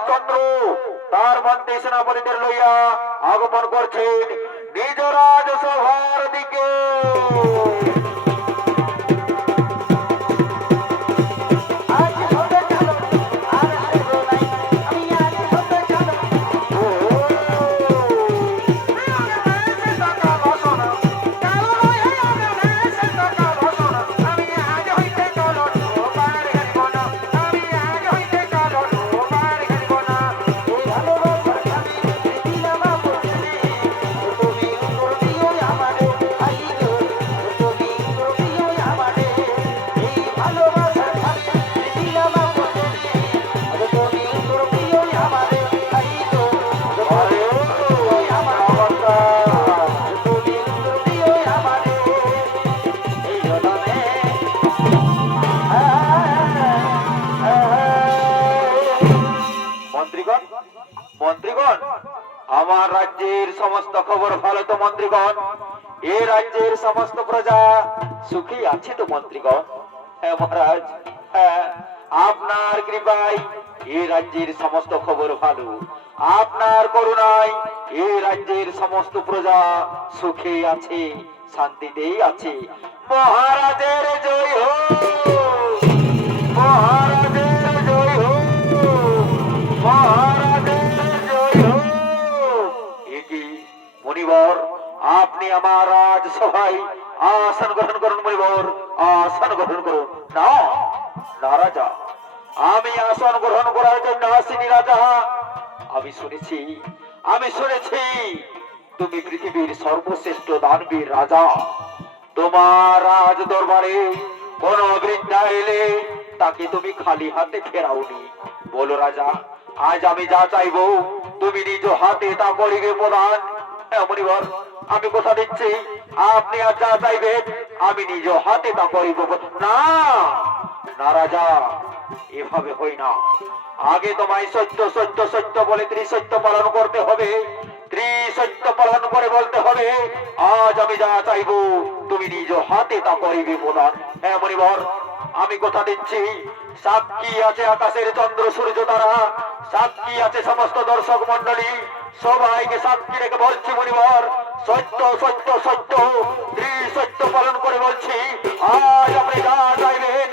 হরিশ্চন্দ্র তার মন্ত্রী সেনাপতিদের লইয়া আগমন করছেন নিজ রাজসভার দিকে। মন্ত্রীগণ, মন্ত্রীগণ, আমার রাজ্যের সমস্ত খবর ভালো তো মন্ত্রীগণ? এ রাজ্যের সমস্ত প্রজা সুখী আছে তো মন্ত্রীগণ? হ্যাঁ মহারাজ, হ্যাঁ, আপনার কৃপায় এ রাজ্যের সমস্ত খবর ভালো। আপনার করুণায় এ রাজ্যের সমস্ত প্রজা সুখে আছে, শান্তিতেই আছে। মহারাজের জয় হোক, মহারাজের জয় হোক, মহারাজের জয় হোক। একি মুনিবর, আপনি আমার রাজসভায় আসন গ্রহণ করুন। মুনিবর, আসন গ্রহণ করুন। না না রাজা, আমি আসন গ্রহণ করার জন্য আসিনি রাজা। আমি শুনেছি তুমি পৃথিবীর সর্বশ্রেষ্ঠ দানবীর রাজা। তোমার রাজ দরবারে কোন বৃদ্ধা এলে তাকে তুমি খালি হাতে ফেরাওনি। বলো রাজা, আজ আমি যা চাইবো তুমি নিজ হাতে তা করিবে প্রদান। মুনিবর, আমি কথা দিচ্ছি, আপনি আজ যা চাইবেন আমি নিজ হাতে তা করিব। না না রাজা, এভাবে হই না। আগে তোমায় সত্য সত্য সত্য বলে ত্রিসত্য পালন করতে হবে, ত্রিসত্য পালন করে বলতে হবে আজ আমি যা চাইবো তুমি নিজ হাতে তা করিবে প্রদান। হ্যাঁ মুনিবর, আমি কথা দিচ্ছি, সাক্ষী আছে আকাশের চন্দ্র সূর্য তারা, সাক্ষী আছে সমস্ত দর্শক মন্ডলী, সবাইকে সাক্ষী রেখে বলছি মুনিবর, সত্য সত্য সত্য ত্রিসত্য পালন করে বলছি আজ আপনি যা চাইবেন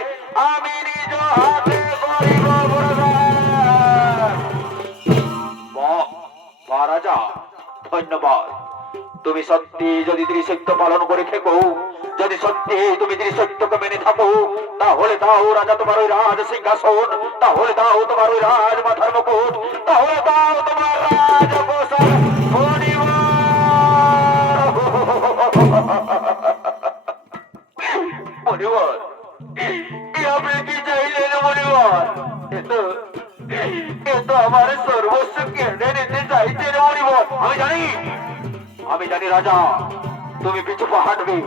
আমি নিজ হাতে করিব প্রদান। মহারাজা ধন্যবাদ। তুমি সত্যি যদি ত্রিসত্য পালন করে থেকো, যদি সত্যি তুমি ত্রিসত্যকে মেনে থাকো, তাহলে দাও রাজা তোমার ওই রাজ সিংহাসন, তাহলে দাও তোমার ওই রাজ মাথার মুকুট, তাহলে দাও তোমার রাজ পোশাক। মনিবর, আপনি কি চাইলেন মনিবর? এতো আমার সর্বস্ব কেড়ে নিতে চাইছেন মনিবর। আমি জানি রাজা তুমি পিছু পা হাঁটবে,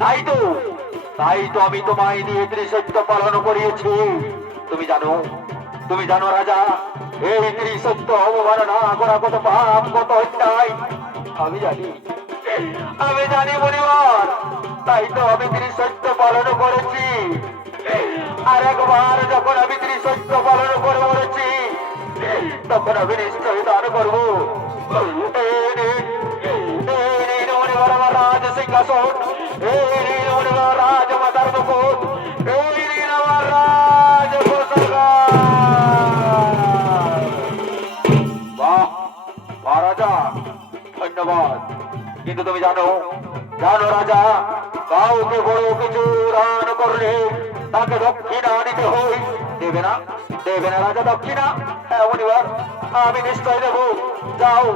তাই তো আমি তোমায় দিয়ে ত্রিসত্য পালন করিয়েছি। তুমি জানো রাজা, এই ত্রিসত্য অবমাননা করা কত পাপ, কত অন্যায়। আমি জানি মনিবর, তাই তো আমি ত্রিসত্য পালন করেছি। আর একবার যখন আমি ত্রিসত্য পালন করে বলেছি তখন আমি নিশ্চয় দান করবো। আমার রাজ সিংহাসন, আমার রাজ মাতার মুকুট, আমার রাজ রাজা ধন্যবাদ। কিন্তু তুমি জানো রাজা, কাউকে বড় কিছু দান করলে তাকে দক্ষিণা দিতে হয়। দেবে না রাজা দক্ষিণা? হ্যাঁ মুনিবর, আমি নিশ্চয় দেব। যাও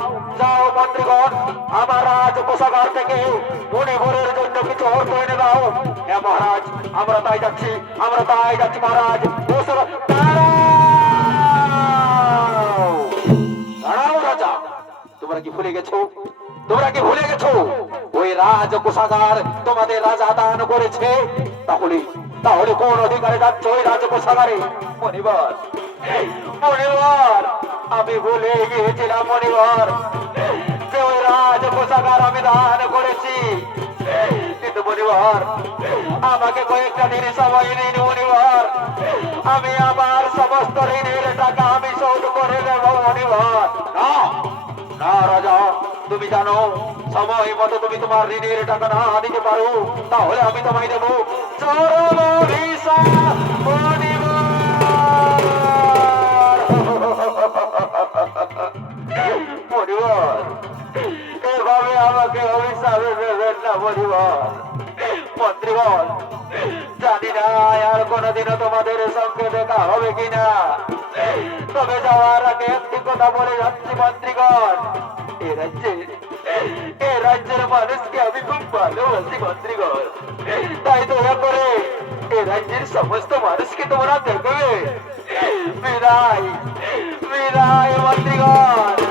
যাও মন্ত্রীগণ, আমার রাজ কোষাগার থেকে মুনিবরের জন্য কিছু অর্থ এনে দাও। হ্যাঁ মহারাজ, আমরা তাই যাচ্ছি মহারাজ। দাঁড়াও রাজা, তোমরা কি ভুলে গেছো ওই রাজ কোষাগার তোমাদের রাজা দান করেছে? তাহলে কোন অধিকারে যাচ্ছ ওই রাজ কোষাগারে? মনিবর, আমি ভুলে গিয়েছিলাম মনিবর যে ওই রাজ কোষাগার আমি দান করেছি কিন্তু মনিবার আমাকে কয়েকটা দিন সময় দিন মনিবার, আমি আমার সমস্ত ঋণের টাকা আমি শোধ করে দেব মনিবার। না না রাজা, তুমি জানো সময় মতো তুমি তোমার ঋণের টাকা না দিতে পারো তাহলে আমি তোমায় দেবো চরম অভিশাপ মনিবার। মনিবার এভাবে আমাকে অভিশাপে দেবেন না মনিবার। মন্ত্রীগণ, জানি না আর কোনোদিনও তোমাদের সঙ্গে দেখা হবে কিনা, তবে যাওয়ার আগে একটি কথা বলে যাচ্ছি মন্ত্রীগণ, এ রাজ্যের মানুষকে আমি খুব ভালোবাসি মন্ত্রীগণ, তাই দয়া করে এ রাজ্যের সমস্ত মানুষকে তোমরা দেখবে। বিদায় বিদায় মন্ত্রীগণ।